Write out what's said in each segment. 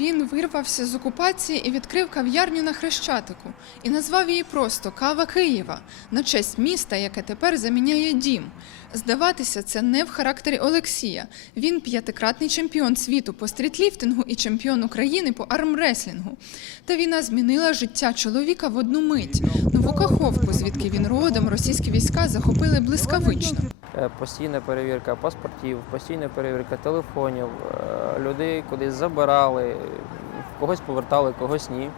Він вирвався з окупації і відкрив кав'ярню на Хрещатику і назвав її просто Кава Києва на честь міста, яке тепер заміняє дім. Здаватися, це не в характері Олексія. Він п'ятикратний чемпіон світу по стрітліфтингу і чемпіон України по армреслінгу. Та війна змінила життя чоловіка в одну мить. Нову Каховку, звідки він родом, російські війська захопили блискавично. Е, Постійна перевірка паспортів, постійна перевірка телефонів, е, людей кудись забирали, когось повертали, когось ні.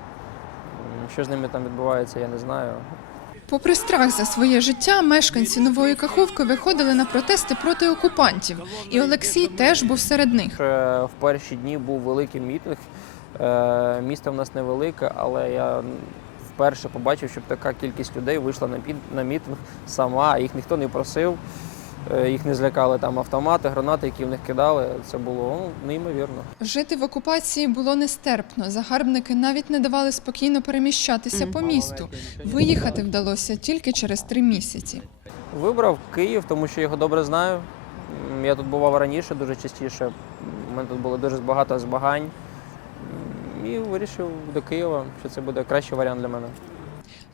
Що з ними там відбувається, я не знаю. Попри страх за своє життя, мешканці нової Каховки виходили на протести проти окупантів, і Олексій теж був серед них. В перші дні був великий мітинг. Е, Місто в нас невелике, але я вперше побачив, щоб така кількість людей вийшла на мітинг сама. Їх ніхто не просив, е, їх не злякали там автомати, гранати, які в них кидали. Це було ну, неймовірно. Жити в окупації було нестерпно. Загарбники навіть не давали спокійно переміщатися по місту. Виїхати вдалося тільки через три місяці. Вибрав Київ, тому що його добре знаю. Я тут бував раніше, дуже частіше. У мене тут було дуже багато змагань. М, І вирішив до Києва, що це буде кращий варіант для мене.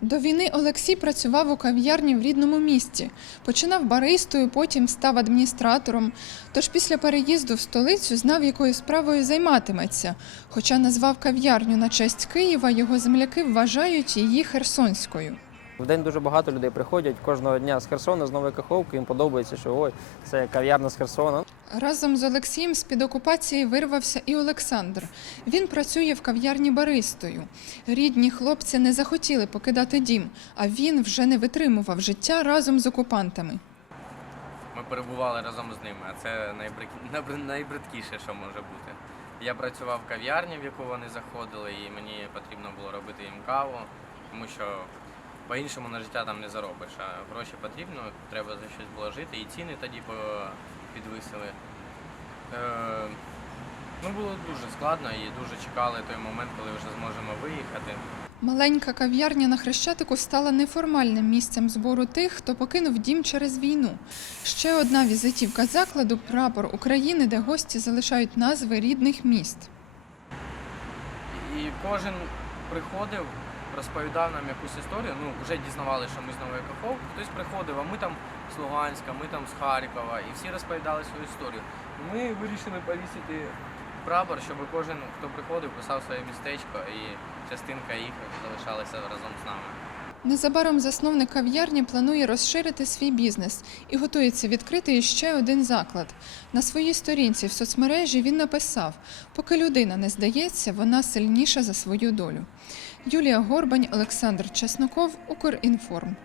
До війни Олексій працював у кав'ярні в рідному місті. Починав баристою, потім став адміністратором. Тож після переїзду в столицю знав, якою справою займатиметься. Хоча назвав кав'ярню на честь Києва, його земляки вважають її херсонською. В день дуже багато людей приходять кожного дня з Херсона, з Нової Каховки. Їм подобається, що ой, це кав'ярна з Херсона. Разом з Олексієм з-під окупації вирвався і Олександр. Він працює в кав'ярні баристою. Рідні хлопці не захотіли покидати дім, а він вже не витримував життя разом з окупантами. Ми перебували разом з ними, а це найбридкіше, що може бути. Я працював в кав'ярні, в яку вони заходили, і мені потрібно було робити їм каву, тому що по-іншому на життя там не заробиш. А гроші потрібно, треба за щось було жити, і ціни тоді по- підвисили. Е, ну, було дуже складно і дуже чекали той момент, коли вже зможемо виїхати. Маленька кав'ярня на Хрещатику стала неформальним місцем збору тих, хто покинув дім через війну. Ще одна візитівка закладу прапор України, де гості залишають назви рідних міст. І кожен приходив, розповідав нам якусь історію. Ну, вже дізнавали, що ми з Нової Кахов. Хтось приходив, а ми там з Луганська, ми там з Харкова, і всі розповідали свою історію. Ми вирішили повісити прапор, щоб кожен, хто приходив, писав своє містечко, і частинка їх залишалася разом з нами. Незабаром засновник кав'ярні планує розширити свій бізнес і готується відкрити ще один заклад. На своїй сторінці в соцмережі він написав: поки людина не здається, вона сильніша за свою долю. Юлія Горбань, Олександр Чесноков, Укрінформ.